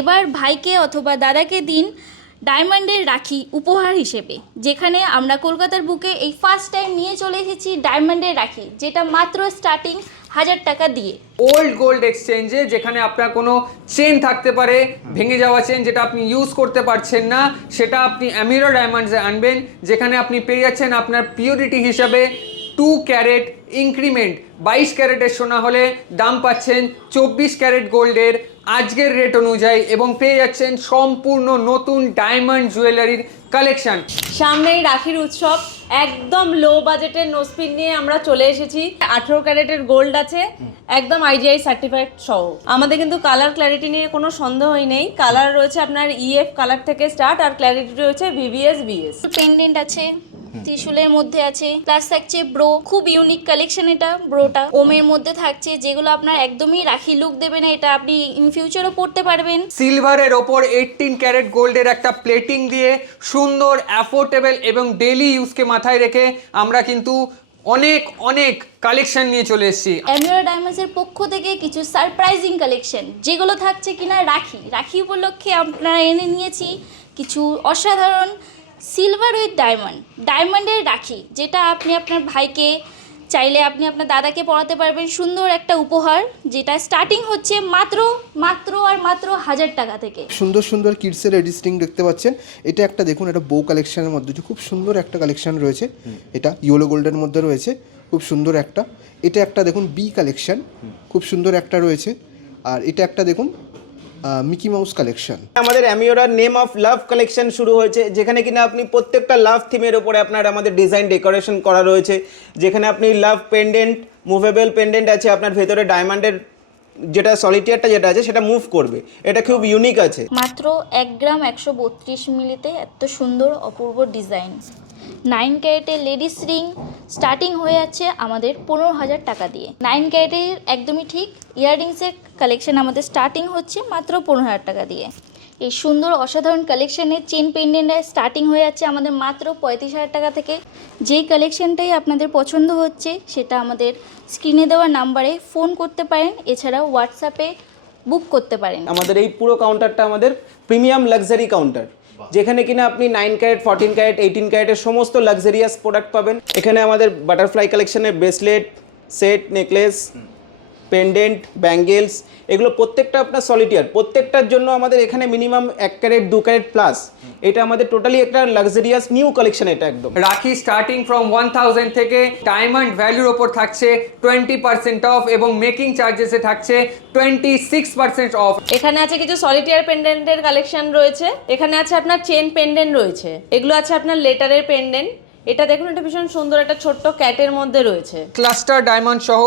এবার ভাইকে অথবা দাদাকে দিন ডায়মন্ডের রাখি উপহার হিসেবে, যেখানে আমরা কলকাতার বুকে এই ফার্স্ট টাইম নিয়ে চলে এসেছি ডায়মন্ডের রাখি, যেটা মাত্র স্টার্টিং 1000 টাকা দিয়ে। ওল্ড গোল্ড এক্সচেঞ্জে, যেখানে আপনার কোনো চেন থাকতে পারে, ভেঙে যাওয়া চেন যেটা আপনি ইউজ করতে পারছেন না, সেটা আপনি অ্যামিরো ডায়মন্ডসে আনবেন, যেখানে আপনি পেয়ে যাচ্ছেন আপনার পিওরিটি হিসাবে 2 ক্যারেট ইনক্রিমেন্ট। 22 ক্যারেটের সোনা হলে দাম পাচ্ছেন 24 ক্যারেট গোল্ডের আজকের রেট অনুযায়ী, এবং পেয়ে যাচ্ছেন সম্পূর্ণ নতুন ডায়মন্ড জুয়েলারির কালেকশন। সামনেই রাখির উৎসব, একদম লো বাজেটের নোসপিন নিয়ে আমরা চলে এসেছি। 18 ক্যারেটের গোল্ড আছে, একদম IGI সার্টিফাইড সহ। আমাদের কিন্তু কালার ক্ল্যারিটি নিয়ে কোনো সন্দেহই নেই। কালার রয়েছে আপনার EF কালার থেকে স্টার্ট, আর ক্ল্যারিটি রয়েছে VVS BS। পেন্ডেন্ট আছে, ত্রিশূলের মধ্যে আছে, প্লাস থাকছে ব্রো, খুব ইউনিক কালেকশন এটা। ব্রোটা ওমের মধ্যে থাকছে, যেগুলো আপনার একদমই রাখি লুক দেবে না, এটা আপনি ইন ফিউচারও পড়তে পারবেন। সিলভারের ওপর 18 ক্যারেট গোল্ডের একটা প্লেটিং দিয়ে সুন্দর, অ্যাফোর্ডেবল এবং ডেইলি ইউজকে মাথায় রেখে আমরা কিন্তু অনেক অনেক কালেকশন নিয়ে চলে এসেছি। অ্যামিরো ডায়মন্ডসের পক্ষ থেকে কিছু সারপ্রাইজিং কালেকশন, যেগুলো থাকছে কিনা রাখি উপলক্ষে আপনারা এনে নিয়েছি কিছু অসাধারণ সিলভার উইথ ডায়মন্ডের রাখি, যেটা আপনি আপনার ভাইকে চাইলে আপনি আপনার দাদাকে পরাতে পারবেন। সুন্দর একটা উপহার, যেটা স্টার্টিং হচ্ছে মাত্র 1000 টাকা থেকে। সুন্দর সুন্দর কিডসের রেডিস্টিং দেখতে পাচ্ছেন। এটা একটা দেখুন, এটা বউ কালেকশনের মধ্যে খুব সুন্দর একটা কালেকশন রয়েছে। এটা ইয়েলো গোল্ডের মধ্যে রয়েছে, খুব সুন্দর একটা। এটা একটা দেখুন বি কালেকশন, খুব সুন্দর একটা রয়েছে। আর এটা একটা দেখুন মিকি মাউস কালেকশন। আমাদের অ্যামিওরার নেম অফ লাভ কালেকশন শুরু হয়েছে, যেখানে কিনা আপনি প্রত্যেকটা লাভ থিমের উপরে আপনার আমাদের ডিজাইন ডেকোরেশন করা রয়েছে, যেখানে আপনি লাভ পেন্ডেন্ট, মুভেবল পেন্ডেন্ট আছে, আপনার ভেতরে ডায়মন্ডের যেটা সলিটিয়ারটা যেটা আছে সেটা মুভ করবে। এটা খুব ইউনিক আছে। মাত্র 1 গ্রাম 132 মিলিতে এত সুন্দর অপূর্ব ডিজাইন। 9 ক্যারেটের লেডিস রিং স্টার্টিং হয়ে যাচ্ছে আমাদের 15,000 টাকা দিয়ে। 9 ক্যারেটের একদমই ঠিক ইয়াররিংসের কালেকশন আমাদের স্টার্টিং হচ্ছে মাত্র 15,000 টাকা দিয়ে। এই সুন্দর অসাধারণ কালেকশনের চেন পেন্ডেন্টের স্টার্টিং হয়ে যাচ্ছে আমাদের মাত্র 35,000 টাকা থেকে। যেই কালেকশনটাই আপনাদের পছন্দ হচ্ছে সেটা আমাদের স্ক্রিনে দেওয়া নাম্বারে ফোন করতে পারেন, এছাড়াও হোয়াটসঅ্যাপে বুক করতে পারেন। আমাদের এই পুরো কাউন্টারটা আমাদের প্রিমিয়াম লাক্সারি কাউন্টার, যেখানে কিনা আপনি 9 ক্যারেট, 14 ক্যারেট, 18 ক্যারেটের সমস্ত লাক্সারিয়াস প্রোডাক্ট পাবেন। এখানে আমাদের বাটারফ্লাই কালেকশনের bracelet, set, necklace, pendant, bangles, এগুলো প্রত্যেকটা আপনার সলিটিয়ার। প্রত্যেকটার জন্য আমাদের এখানে মিনিমাম 1 ক্যারেট, 2 ক্যারেট প্লাস। এটা আমাদের টোটালি একটা লাক্সারিয়াস নিউ কালেকশন। এটা একদম রাখি স্টার্টিং ফ্রম 1000 থেকে ডায়মন্ড ভ্যালুর ওপর থাকছে 20% অফ, এবং মেকিং চার্জেসে থাকছে 26% অফ। এখানে আছে কিছু সলিটিয়ার পেন্ডেন্টের কালেকশন রয়েছে, এখানে আছে আপনার চেন পেন্ডেন্ট রয়েছে, এগুলো আছে আপনার লেটারের পেন্ডেন্ট। এটা দেখুন, এটা ভীষণ সুন্দর একটা ছোট্ট ক্যাটের মধ্যে রয়েছে। ক্লাস্টার ডায়মন্ড সহ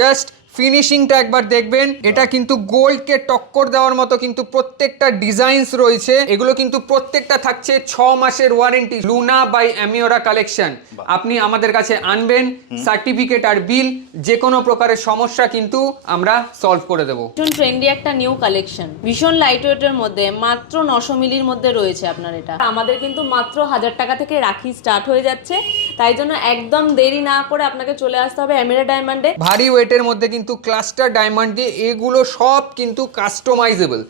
জাস্ট ফিনিশিংটা একবার দেখবেন। এটা কিন্তু গোল্ডকে টক্কর দেওয়ার মতো কিন্তু প্রত্যেকটা ডিজাইনস রয়েছে। এগুলো কিন্তু প্রত্যেকটা থাকছে 6 মাসের warranty. Luna by Amiora collection আপনি আমাদের কাছে আনবেন, সার্টিফিকেট আর বিল, যে কোনো প্রকারের সমস্যা কিন্তু আমরা সলভ করে দেবো। ভীষণ ট্রেন্ডি একটা নিউ কালেকশন, ভীষণ লাইট ওয়েটের মধ্যে, মাত্র 900 মিলির মধ্যে রয়েছে আপনার এটা। আমাদের কিন্তু মাত্র 1000 টাকা থেকে রাখি স্টার্ট হয়ে যাচ্ছে, তাই জন্য একদম দেরি না করে আপনাকে চলে আসতে হবে অ্যামিরা ডায়মন্ডে। ভারী ওয়েটের মধ্যে কিন্তু ক্লাস্টার ডায়মন্ড দিয়ে, এগুলো সব কিন্তু কাস্টমাইজেবল।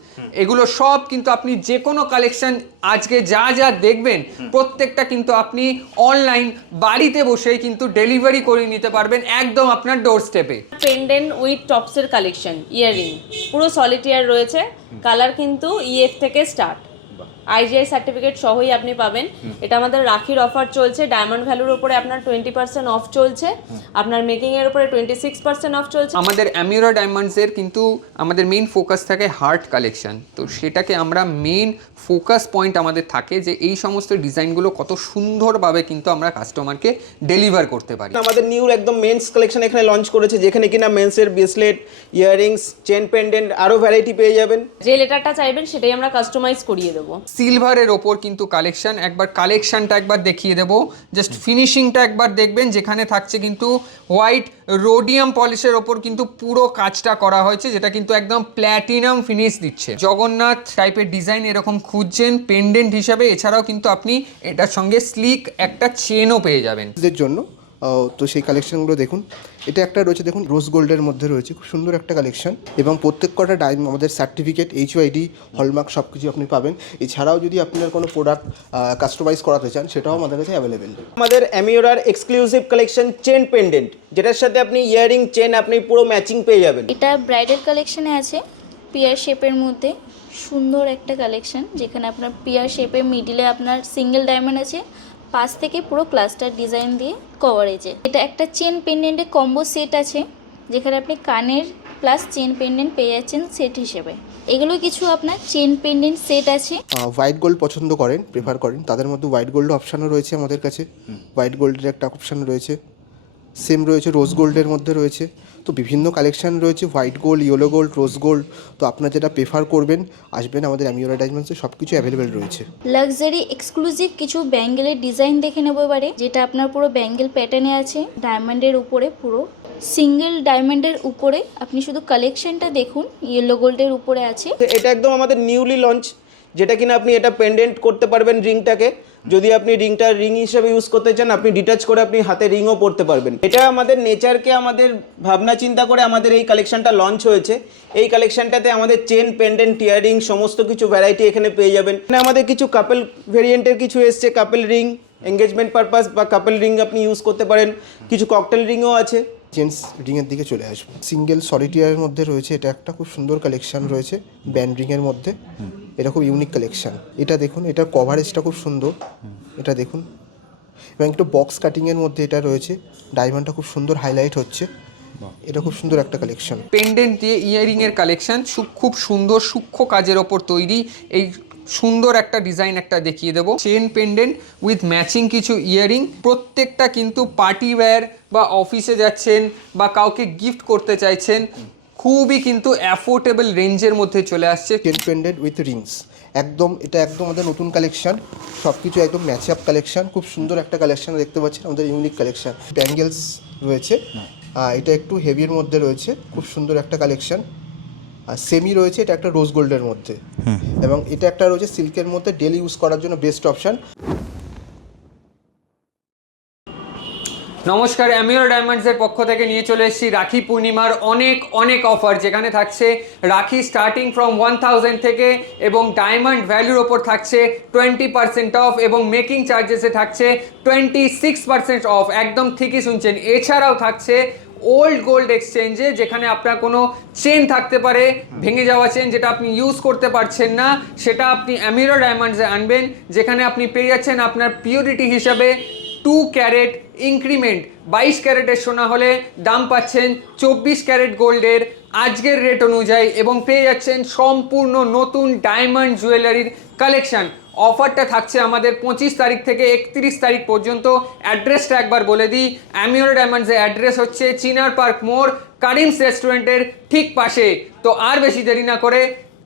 এগুলো সব কিন্তু আপনি যে কোনো কালেকশন আজকে যা যা দেখবেন প্রত্যেকটা কিন্তু আপনি অনলাইন বাড়িতে বসেই কিন্তু ডেলিভারি করে নিতে পারবেন, একদম আপনার ডোর স্টেপে। পেন্ডেন্ট উইথ টপসের কালেকশন, ইয়াররিং পুরো সলিটিয়ার রয়েছে, কালার কিন্তু EF থেকে স্টার্ট, IGI সার্টিফিকেট সহই আপনি পাবেন। এটা আমাদের রাখির অফার চলছে, ডায়মন্ড ভ্যালুর উপরে আপনার 20% অফ চলছে, আপনার মেকিং এর উপরে 26% অফ চলছে। আমাদের অ্যামিরো ডায়মন্ডসের কিন্তু আমাদের মেইন ফোকাস থাকে হার্ট কালেকশন, তো সেটাকে আমরা মেইন ফোকাস পয়েন্ট আমাদের থাকে যে এই সমস্ত ডিজাইনগুলো কত সুন্দরভাবে কিন্তু আমরা কাস্টমারকে ডেলিভার করতে পারি। আমাদের নিউ একদম মেন্স কালেকশন এখানে লঞ্চ করেছে, যেখানে কিনা মেন্সের ব্রেসলেট, ইয়াররিংস, চেন পেন্ডেন্ট আরো ভ্যারাইটি পেয়ে যাবেন। যে লেটারটা চাইবেন সেটাই আমরা কাস্টমাইজ করিয়ে দেবো। সিলভারের ওপর কিন্তু কালেকশনটা একবার দেখিয়ে দেবো, জাস্ট ফিনিশিংটা একবার দেখবেন, যেখানে থাকছে কিন্তু হোয়াইট রোডিয়াম পলিশের ওপর কিন্তু পুরো কাজটা করা হয়েছে, যেটা কিন্তু একদম প্ল্যাটিনাম ফিনিশ দিচ্ছে। জগন্নাথ টাইপের ডিজাইন এরকম খুঁজছেন পেন্ডেন্ট হিসাবে, এছাড়াও কিন্তু আপনি এটার সঙ্গে স্লিক একটা চেনও পেয়ে যাবেন। এদের জন্য তো সেই কালেকশনগুলো দেখুন। এটা একটা রয়েছে দেখুন রোজ গোল্ডের মধ্যে রয়েছে, খুব সুন্দর একটা কালেকশন এবং প্রত্যেক কটা আমাদের সার্টিফিকেট HYD হলমার্ক সব কিছু আপনি পাবেন। এছাড়াও যদি আপনার কোনো প্রোডাক্ট কাস্টমাইজ করাতে চান সেটাও আমাদের কাছে অ্যাভেলেবেল। আমাদের অ্যামিওরার এক্সক্লুসিভ কালেকশন চেন পেন্ডেন্ট, যেটার সাথে আপনি ইয়ারিং চেন আপনি পুরো ম্যাচিং পেয়ে যাবেন। এটা ব্রাইডাল কালেকশনে আছে পিয়ার শেপের মধ্যে সুন্দর একটা কালেকশন, যেখানে আপনার পিয়ার শেপে মিডিলে আপনার সিঙ্গেল ডায়মন্ড আছে, পাশ থেকে পুরো ক্লাস্টার ডিজাইন দিয়ে কভারেজে। এটা একটা চেন পেন্ডেন্টের কম্বো সেট আছে, যেখানে আপনি কানের প্লাস চেন পেন্ডেন্ট পেয়ে যাচ্ছেন সেট হিসেবে। এগুলো কিছু আপনার চেন পেন্ডেন্ট সেট আছে। হোয়াইট গোল্ড পছন্দ করেন, প্রেফার করেন, তাদের মধ্যে হোয়াইট গোল্ড অপশানও রয়েছে আমাদের কাছে। হোয়াইট গোল্ডের একটা অপশান রয়েছে, সেম রয়েছে রোজ গোল্ডের মধ্যে রয়েছে। তো বিভিন্ন কালেকশান রয়েছে, white gold, yellow gold, rose gold. তো আপনারা যেটা প্রেফার করবেন আসবেন, আমাদের অ্যামিওরা ডায়মন্ডসে সব কিছু অ্যাভেলেবেল রয়েছে। লাক্সারি এক্সক্লুসিভ কিছু ব্যাঙ্গেলের ডিজাইন দেখে নেবো এবারে, যেটা আপনার পুরো ব্যাঙ্গেল প্যাটার্নে আছে, ডায়মন্ডের উপরে, পুরো সিঙ্গেল ডায়মন্ডের উপরে। আপনি শুধু কালেকশনটা দেখুন, ইয়েলো গোল্ডের উপরে আছে। তো এটা একদম আমাদের নিউলি লঞ্চ, যেটা কিনা আপনি এটা পেন্ডেন্ট করতে পারবেন রিংটাকে। যদি আপনি রিংটা রিং হিসেবে ইউজ করতে চান, আপনি ডিটাচ করে আপনি হাতে রিংও পরতে পারবেন। এটা আমাদের নেচারকে আমাদের ভাবনা চিন্তা করে আমাদের এই কালেকশনটা লঞ্চ হয়েছে। এই কালেকশনটাতে আমাদের চেন পেন্ডেন্ট ইয়ারিং সমস্ত কিছু ভ্যারাইটি এখানে পেয়ে যাবেন। এখানে আমাদের কিছু কাপল ভেরিয়েন্টের কিছু এসছে, কাপল রিং, এঙ্গেজমেন্ট পারপাস বা কাপল রিং আপনি ইউজ করতে পারেন। কিছু ককটেল রিংও আছে। জেন্টস রিংয়ের দিকে চলে আসবো। সিঙ্গেল সলিটিয়ারের মধ্যে রয়েছে, এটা একটা খুব সুন্দর কালেকশন রয়েছে ব্যান্ড রিংয়ের মধ্যে। এটা খুব ইউনিক কালেকশন। এটা দেখুন, এটার কভারেজটা খুব সুন্দর, এটা দেখুন। এবং একটু বক্স কাটিংয়ের মধ্যে এটা রয়েছে, ডায়মন্ডটা খুব সুন্দর হাইলাইট হচ্ছে। এটা খুব সুন্দর একটা কালেকশন। পেন্ডেন্ট দিয়ে ইয়ারিংয়ের কালেকশন, খুব সুন্দর সূক্ষ্ম কাজের ওপর তৈরি। এই সুন্দর একটা ডিজাইন একটা দেখিয়ে দেবো, চেন পেন্ডেন্ট উইথ ম্যাচিং কিছু ইয়ারিং। প্রত্যেকটা কিন্তু পার্টি ওয়্যার বা অফিসে যাচ্ছেন বা কাউকে গিফট করতে চাইছেন, খুবই কিন্তু অ্যাফোর্ডেবল রেঞ্জের মধ্যে চলে আসছে। চেন পেন্ডেন্ট উইথ রিংস, একদম এটা একদম আমাদের নতুন কালেকশন, সব কিছু একদম ম্যাচ আপ কালেকশন। খুব সুন্দর একটা কালেকশন দেখতে পাচ্ছেন, আমাদের ইউনিক কালেকশন। ব্যাঙ্গেলস রয়েছে, এটা একটু হেভির মধ্যে রয়েছে, খুব সুন্দর একটা কালেকশন। আর সেমি রয়েছে, এটা একটা রোজ গোল্ডের মধ্যে, এবং এটা একটা রয়েছে সিল্কের মধ্যে, ডেলি ইউজ করার জন্য বেস্ট অপশান। নমস্কার, অ্যামিওরা ডায়মন্ডসের পক্ষ থেকে নিয়ে চলে এসেছি রাখি পূর্ণিমার অনেক অফার, যেখানে থাকছে রাখি স্টার্টিং ফ্রম 1000 থেকে, এবং ডায়মন্ড ভ্যালুর ওপর থাকছে 20% অফ, এবং মেকিং চার্জেসে থাকছে 26% অফ। একদম ঠিকই শুনছেন। এছাড়াও থাকছে ওল্ড গোল্ড এক্সচেঞ্জে, যেখানে আপনার কোনো চেন থাকতে পারে, ভেঙে যাওয়া চেন, যেটা আপনি ইউজ করতে পারছেন না, সেটা আপনি অ্যামিওরা ডায়মন্ডসে আনবেন, যেখানে আপনি পেয়ে যাচ্ছেন আপনার পিওরিটি হিসাবে 2 ক্যারেট ইনক্রিমেন্ট। 22 ক্যারেটের সোনা হলে দাম পাচ্ছেন 24 ক্যারেট গোল্ডের আজকের রেট অনুযায়ী, এবং পেয়ে যাচ্ছেন সম্পূর্ণ নতুন ডায়মন্ড জুয়েলারির কালেকশন। অফারটা থাকছে আমাদের 25 তারিখ থেকে 31 তারিখ পর্যন্ত। অ্যাড্রেসটা একবার বলে দিই, অ্যামিওরা ডায়মন্ডসের অ্যাড্রেস হচ্ছে চিনার পার্ক মোড়, কারিমস রেস্টুরেন্টের ঠিক পাশে। তো আর বেশি দেরি না করে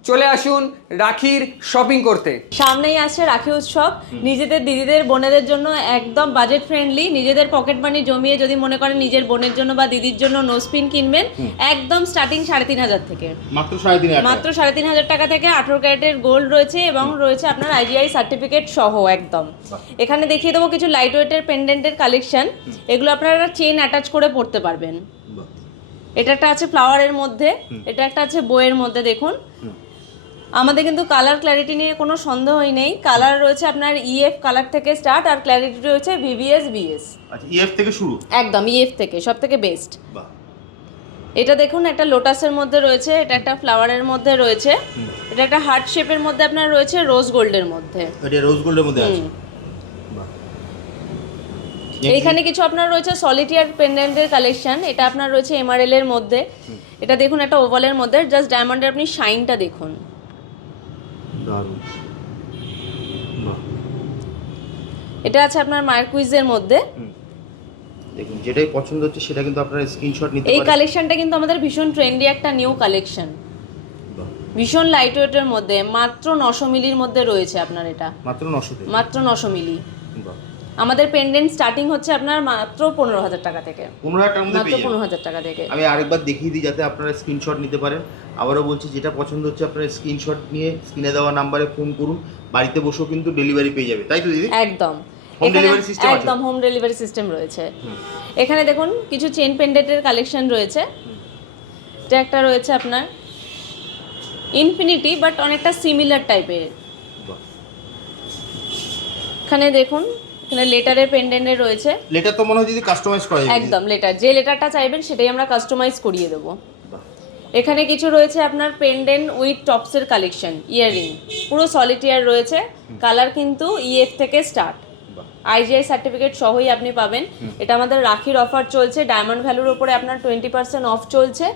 চলে আসুন রাখির শপিং করতে। সামনেই আসছে রাখি উৎসব, নিজেদের দিদিদের বোনেদের জন্য একদম বাজেট ফ্রেন্ডলি। নিজেদের পকেট মানি জমিয়ে যদি মনে করেন নিজের বোনের জন্য বা দিদির জন্য নোসপিন কিনবেন, একদম স্টার্টিং 3500 থেকে, মাত্র 3500 টাকা থেকে 18 ক্যারেটের গোল্ড রয়েছে, এবং রয়েছে আপনার IGI সার্টিফিকেট সহ একদম। এখানে দেখিয়ে দেবো কিছু লাইট ওয়েটের পেন্ডেন্টের কালেকশন। এগুলো আপনারা চেন অ্যাটাচ করে পড়তে পারবেন। এটা একটা আছে ফ্লাওয়ারের মধ্যে, এটা একটা আছে বইয়ের মধ্যে। দেখুন, আমাদের কিন্তু কালার ক্ল্যারিটি নিয়ে কোনো সন্দেহই নেই। কালার রয়েছে আপনার EF কালার থেকে স্টার্ট, আর ক্ল্যারিটি রয়েছে VVS BS। আচ্ছা, EF থেকে শুরু, একদম EF থেকে সব থেকে বেস্ট। এটা দেখুন, একটা লোটাসের মধ্যে রয়েছে, এটা একটা ফ্লাওয়ারের মধ্যে রয়েছে, এটা একটা হার্ট শেপের মধ্যে আপনার রয়েছে, রোজ গোল্ডের মধ্যে। এটা রোজ গোল্ডের মধ্যে আছে। এইখানে কিছু আপনার রয়েছে সলিটিয়ার পেন্ডেন্টের কালেকশন। এটা আপনার রয়েছে MRL এর মধ্যে। এটা দেখুন, একটা ওভালের মধ্যে, জাস্ট ডায়মন্ডের আপনি শাইনটা দেখুন। দারুণ। এটা আছে আপনার মার্কুইজের মধ্যে। দেখুন, যেটাই পছন্দ হচ্ছে সেটা কিন্তু আপনারা স্ক্রিনশট নিতে এই পারেন। কালেকশনটা কিন্তু আমাদের ভীষণ ট্রেন্ডি একটা নিউ কালেকশন, ভীষণ লাইট ওয়েটের মধ্যে, মাত্র 900 মিলির মধ্যে রয়েছে আপনার। এটা মাত্র 900 থেকে, মাত্র 900 মিলি। বাহ। আমাদের পেন্ডেন্ট স্টার্টিং হচ্ছে আপনার মাত্র 15,000 টাকা থেকে, 15,000 টাকার মধ্যে মাত্র পেয়ে যাবেন। 15,000 টাকা থেকে। আমি আরেকবার দেখিয়ে দিই যাতে আপনারা স্ক্রিনশট নিতে পারেন। আবারও বলছি, যেটা পছন্দ হচ্ছে আপনারা স্ক্রিনশট নিয়ে স্ক্রিনে দেওয়া নাম্বারে ফোন করুন, বাড়িতে বসেও কিন্তু ডেলিভারি পেয়ে যাবে, তাই তো দিদি? একদম। এখানে ডেলিভারি সিস্টেম আছে? একদম হোম ডেলিভারি সিস্টেম রয়েছে। এখানে দেখুন কিছু চেন পেন্ডেন্টের কালেকশন রয়েছে। এটা একটা রয়েছে আপনার ইনফিনিটি বাট অনেকটা সিমিলার টাইপের। বাহ। এখানে দেখুন এখানে লেটারের পেন্ডেন্টের রয়েছে। লেটার তো মনে হয় যদি কাস্টমাইজ করা যায়। একদম লেটার, যে লেটারটা চাইবেন সেটাই আমরা কাস্টমাইজ করিয়ে দেবো। বাহ। এখানে কিছু রয়েছে আপনার পেন্ডেন্ট উইথ টপসের কালেকশন, ইয়াররিং পুরো সলিটিয়ার রয়েছে। কালার কিন্তু ইএফ থেকে স্টার্ট, বাহ। আইজিআই সার্টিফিকেট সহই আপনি পাবেন। এটা আমাদের রাখির অফার চলছে, ডায়মন্ড ভ্যালুর উপরে আপনার 20% অফ চলছে,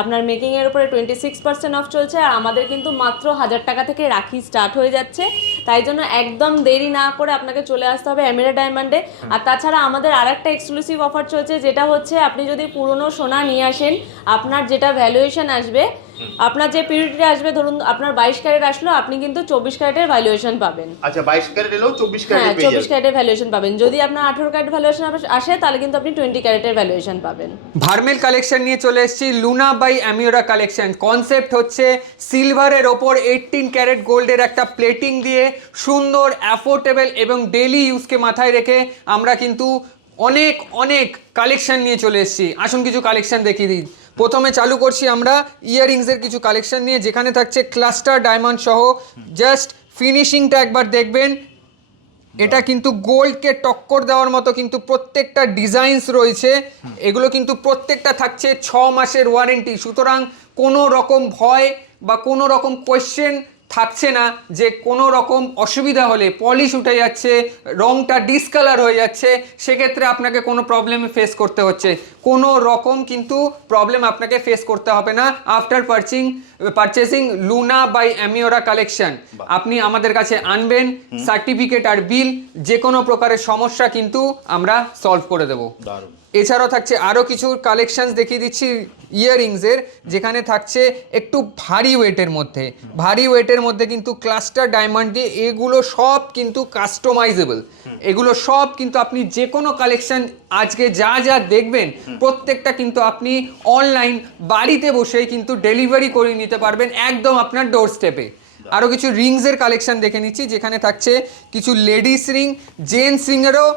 আপনার মেকিংয়ের উপরে 26% অফ চলছে। আর আমাদের কিন্তু মাত্র 1000 টাকা থেকে রাখি স্টার্ট হয়ে যাচ্ছে। তাই জন্য একদম দেরি না করে আপনাকে চলে আসতে হবে এমিরা ডায়মন্ডে। আর তাছাড়া আমাদের আরেকটা এক্সক্লুসিভ অফার চলছে, যেটা হচ্ছে আপনি যদি পুরনো সোনা নিয়ে আসেন, আপনার যেটা ভ্যালুয়েশন আসবে, আপনার যে পিরিয়ডে আসবে, ধরুন আপনার 22 ক্যারেট আসলো, আপনি কিন্তু 24 ক্যারেটের ভ্যালুয়েশন পাবেন। আচ্ছা 22 ক্যারেট এলেও 24 হ্যাঁ, ক্যারেট পেয়ে 24 যাবেন। ক্যারেটের ভ্যালুয়েশন পাবেন। যদি আপনার 18 ক্যারেট ভ্যালুয়েশন আসে, তাহলে কিন্তু আপনি 20 ক্যারেটের ভ্যালুয়েশন পাবেন। ভার্মেল কালেকশন নিয়ে চলে এসেছি, Luna by Amiora collection. Concept হচ্ছে সিলভারের ওপর 18 ক্যারেট গোল্ডের একটা প্লেটিং দিয়ে সুন্দর, অ্যাফোর্ডেবল এবং ডেইলি ইউজকে মাথায় রেখে আমরা কিন্তু অনেক অনেক কালেকশন নিয়ে চলে এসেছি। আসুন কিছু কালেকশন দেখিয়ে দিই। প্রথমে চালু করছি আমরা ইয়াররিংসের কিছু কালেকশন নিয়ে, যেখানে থাকছে ক্লাস্টার ডায়মন্ড সহ। জাস্ট ফিনিশিংটা একবার দেখবেন, এটা কিন্তু গোল্ডকে টক্কর দেওয়ার মতো কিন্তু প্রত্যেকটা ডিজাইনস রয়েছে। এগুলো কিন্তু প্রত্যেকটা থাকছে 6 মাসের ওয়ারেন্টি। সুতরাং কোনো রকম ভয় বা কোনো রকম কোয়েশ্চেন থাকছে না যে কোনো রকম অসুবিধা হলে পলিশ উঠে যাচ্ছে, রংটা ডিসকালার হয়ে যাচ্ছে, সেক্ষেত্রে আপনাকে কোনো প্রবলেমে ফেস করতে হচ্ছে। কোনো রকম কিন্তু প্রবলেম আপনাকে ফেস করতে হবে না after purchasing Luna by Amiora collection. আপনি আমাদের কাছে আনবেন সার্টিফিকেট আর বিল, যে কোনো প্রকারের সমস্যা কিন্তু আমরা সলভ করে দেবো। দারুণ। এছাড়াও থাকছে আরও কিছু কালেকশনস দেখিয়ে দিচ্ছি ইয়াররিংসের, যেখানে থাকছে একটু ভারী ওয়েটের মধ্যে। ভারী ওয়েটের মধ্যে কিন্তু ক্লাস্টার ডায়মন্ড দিয়ে, এগুলো সব কিন্তু কাস্টমাইজেবল। এগুলো সব কিন্তু আপনি যে কোনো কালেকশন আজকে যা যা দেখবেন, প্রত্যেকটা কিন্তু আপনি অনলাইন বাড়িতে বসেই কিন্তু ডেলিভারি করে নিতে পারবেন একদম আপনার ডোর স্টেপে। আরও কিছু রিংসের কালেকশন দেখে নিচ্ছি, যেখানে থাকছে কিছু লেডিস রিং, জেন্টস রিংয়েরও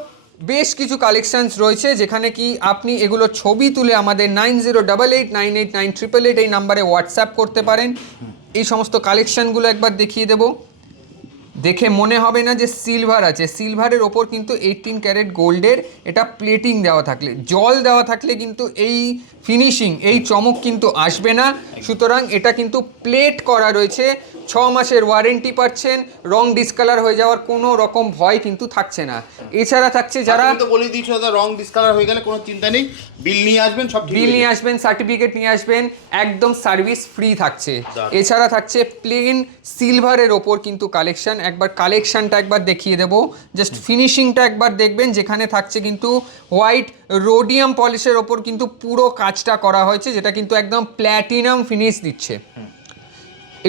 বেশ কিছু কালেকশনস রয়েছে, যেখানে কি আপনি এগুলো ছবি তুলে আমাদের 9088989888 এই নাম্বারে হোয়াটসঅ্যাপ করতে পারেন। এই সমস্ত কালেকশনগুলো একবার দেখিয়ে দেব, দেখে মনে হবে না যে সিলভার আছে। সিলভারের ওপর কিন্তু 18 ক্যারেট গোল্ডের এটা প্লেটিং দেওয়া থাকলে, জল দেওয়া থাকলে কিন্তু এই ফিনিশিং, এই চমক কিন্তু আসবে না। সুতরাং এটা কিন্তু প্লেট করা রয়েছে, 6 মাসের ওয়ারেন্টি পাচ্ছেন, রং ডিসকালার হয়ে যাওয়ার কোনো রকম ভয় কিন্তু থাকছে না। এছাড়া থাকছে যারা আপনি তো বলে দিয়েছো দাদা, রং ডিসকালার হয়ে গেলে কোনো চিন্তা নেই, বিল নিয়ে আসবেন, সব ঠিক বিল হয়ে নিয়ে যাবে। আসবেন, সার্টিফিকেট নিয়ে আসবেন, একদম সার্ভিস ফ্রি থাকছে। দারুণ। এছাড়া থাকছে প্লেন সিলভারের ওপর কিন্তু কালেকশন, একবার কালেকশনটা একবার দেখিয়ে দেবো, জাস্ট ফিনিশিংটা একবার দেখবেন, যেখানে থাকছে কিন্তু হোয়াইট রোডিয়াম পলিশের ওপর কিন্তু পুরো কাজটা করা হয়েছে, যেটা কিন্তু একদম প্ল্যাটিনাম ফিনিশ দিচ্ছে।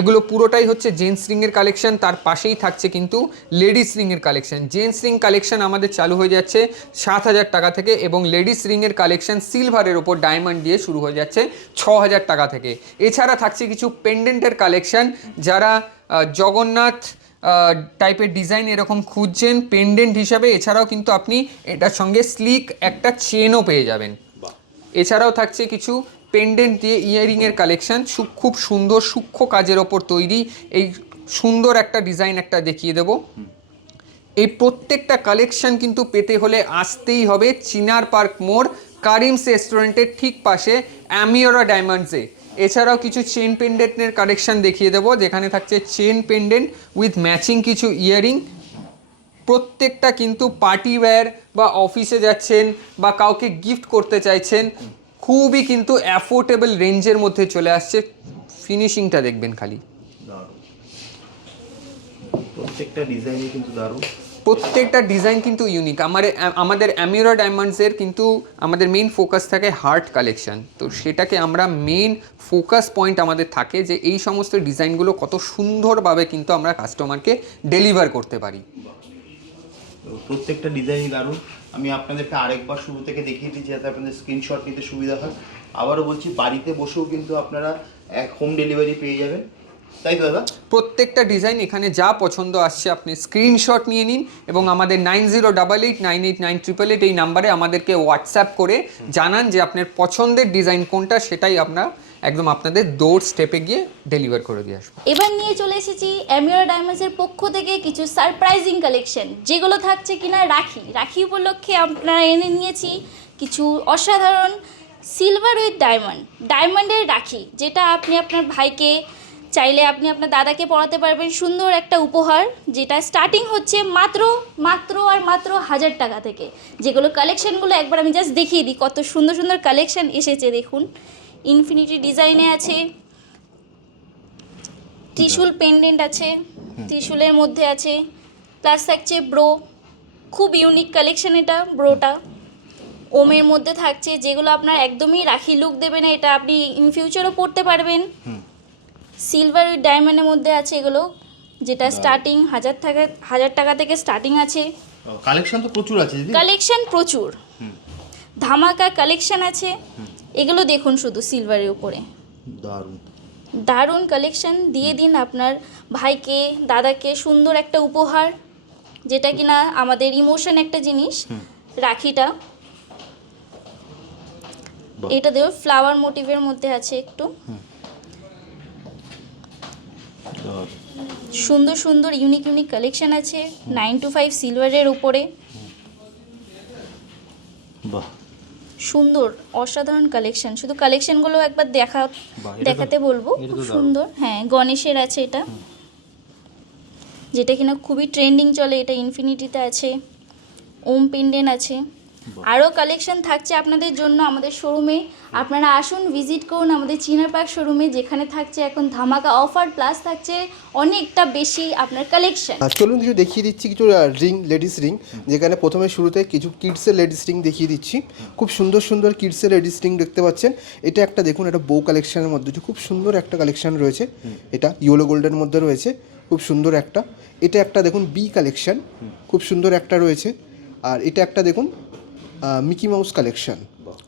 এগুলো পুরোটাই হচ্ছে জেন্টস রিংয়ের কালেকশন, তার পাশেই থাকছে কিন্তু লেডিস রিংয়ের কালেকশন। জেন্টস রিং কালেকশন আমাদের চালু হয়ে যাচ্ছে 7000 টাকা থেকে, এবং লেডিস রিংয়ের কালেকশন সিলভারের ওপর ডায়মন্ড দিয়ে শুরু হয়ে যাচ্ছে 6000 টাকা থেকে। এছাড়া থাকছে কিছু পেন্ডেন্টের কালেকশন, যারা জগন্নাথ টাইপের ডিজাইন এরকম খুঁজছেন পেন্ডেন্ট হিসাবে, এছাড়াও কিন্তু আপনি এটার সঙ্গে স্লিক একটা চেনও পেয়ে যাবেন। এছাড়াও থাকছে কিছু পেন্ডেন্ট দিয়ে ইয়াররিংয়ের কালেকশন, খুব সুন্দর সূক্ষ্ম কাজের ওপর তৈরি। এই সুন্দর একটা ডিজাইন একটা দেখিয়ে দেব। এই প্রত্যেকটা কালেকশন কিন্তু পেতে হলে আসতেই হবে চিনার পার্ক মোড়, কারিমস রেস্টুরেন্টের ঠিক পাশে অ্যামিওরা ডায়মন্ডসে। এছাড়াও কিছু চেন পেন্ডেন্টের কালেকশন দেখিয়ে দেবো, যেখানে থাকছে চেন পেন্ডেন্ট উইথ ম্যাচিং কিছু ইয়াররিং। প্রত্যেকটা কিন্তু পার্টি ওয়্যার বা অফিসে যাচ্ছেন বা কাউকে গিফট করতে চাইছেন, খুবই কিন্তু অ্যাফোর্ডেবল রেঞ্জের মধ্যে চলে আসছে। ফিনিশিংটা দেখবেন খালি, দারুণ। প্রত্যেকটা ডিজাইনই কিন্তু দারুণ। প্রত্যেকটা ডিজাইন কিন্তু ইউনিক। আমাদের অ্যামিওরা ডায়মন্ডসের কিন্তু আমাদের মেইন ফোকাস থাকে হার্ট কালেকশন, তো সেটাকে আমরা মেইন ফোকাস পয়েন্ট আমাদের থাকে যে এই সমস্ত ডিজাইনগুলো কত সুন্দরভাবে কিন্তু আমরা কাস্টমারকে ডেলিভার করতে পারি। প্রত্যেকটা ডিজাইনই দারুণ। আমি আপনাদেরকে আরেকবার শুরু থেকে দেখিয়ে দিচ্ছি যাতে আপনাদের স্ক্রিনশট নিতে সুবিধা হয়। আবারও বলছি, বাড়িতে বসেও কিন্তু আপনারা হোম ডেলিভারি পেয়ে যাবেন। তাই তো দাদা? প্রত্যেকটা ডিজাইন এখানে যা পছন্দ আসছে আপনি স্ক্রিনশট নিয়ে নিন এবং আমাদের 9088988988 এই নাম্বারে আমাদেরকে হোয়াটসঅ্যাপ করে জানান যে আপনার পছন্দের ডিজাইন কোনটা, সেটাই আমরা একদম আপনাদের ডোর স্টেপে গিয়ে ডেলিভার করে দিয়ে আসবো। এবার নিয়ে চলে এসেছি অ্যামিওরা ডায়মন্ডসের পক্ষ থেকে কিছু সারপ্রাইজিং কালেকশন, যেগুলো থাকছে কিনা রাখি উপলক্ষে আপনারা এনে নিয়েছি কিছু অসাধারণ সিলভার উইথ ডায়মন্ডের রাখি, যেটা আপনি আপনার ভাইকে চাইলে আপনি আপনার দাদাকে পরাতে পারবেন। সুন্দর একটা উপহার, যেটা স্টার্টিং হচ্ছে মাত্র 1000 টাকা থেকে। যেগুলো কালেকশনগুলো একবার আমি জাস্ট দেখিয়ে দিই, কত সুন্দর সুন্দর কালেকশন এসেছে। দেখুন, ইনফিনিটি ডিজাইনে আছে, ত্রিশূল পেন্ডেন্ট আছে, ত্রিশূলের মধ্যে আছে, প্লাস থাকছে ব্রো, খুব ইউনিক কালেকশন এটা। ব্রোটা ওমের মধ্যে থাকছে, যেগুলো আপনার একদমই রাখি লুক দেবে না, এটা আপনি ইন ফিউচারও পড়তে পারবেন। সিলভার উইথ ডায়মন্ডের মধ্যে আছে এগুলো, যেটা স্টার্টিং 1000 টাকা থেকে স্টার্টিং আছে। কালেকশন তো প্রচুর আছে দিদি। কালেকশন প্রচুর, ধামাকা কালেকশন আছে। এগুলো দেখুন শুধু সিলভারের উপরে, দারুণ দারুণ কালেকশন। দিয়ে দিন আপনার ভাইকে দাদাকে সুন্দর একটা উপহার, যেটা কিনা আমাদের ইমোশন একটা জিনিস রাখিটা। এটা দেখো ফ্লাওয়ার মোটিভের মধ্যে আছে একটু, সুন্দর সুন্দর ইউনিক কালেকশন আছে। 925 সিলভারের উপরে, বাহ, সুন্দর অসাধারণ কালেকশন। শুধু কালেকশনগুলো একবার দেখাতে বলবো, খুব সুন্দর। হ্যাঁ, গণেশের আছে এটা, যেটা কিনা খুবই ট্রেন্ডিং চলে। এটা ইনফিনিটিতে আছে, ওম পেন্ডেন্ট আছে। আরও কালেকশন থাকছে আপনাদের জন্য আমাদের শোরুমে। আপনারা আসুন, ভিজিট করুন আমাদের চিনার পার্ক শোরুমে, যেখানে থাকছে এখন ধামাকা অফার, প্লাস থাকছে অনেকটা বেশি আপনার কালেকশন। চলুন কিছু দেখিয়ে দিচ্ছি, কিছু রিং, লেডিস রিং, যেখানে প্রথমে শুরুতে কিছু কিডসের লেডিস রিং দেখিয়ে দিচ্ছি। খুব সুন্দর সুন্দর কিডসের লেডিস রিং দেখতে পাচ্ছেন। এটা একটা দেখুন, এটা বউ কালেকশনের মধ্যে খুব সুন্দর একটা কালেকশন রয়েছে। এটা ইয়েলো গোল্ডের মধ্যে রয়েছে, খুব সুন্দর একটা। এটা একটা দেখুন বি কালেকশন, খুব সুন্দর একটা রয়েছে। আর এটা একটা দেখুন মিকি মাউস কালেকশন,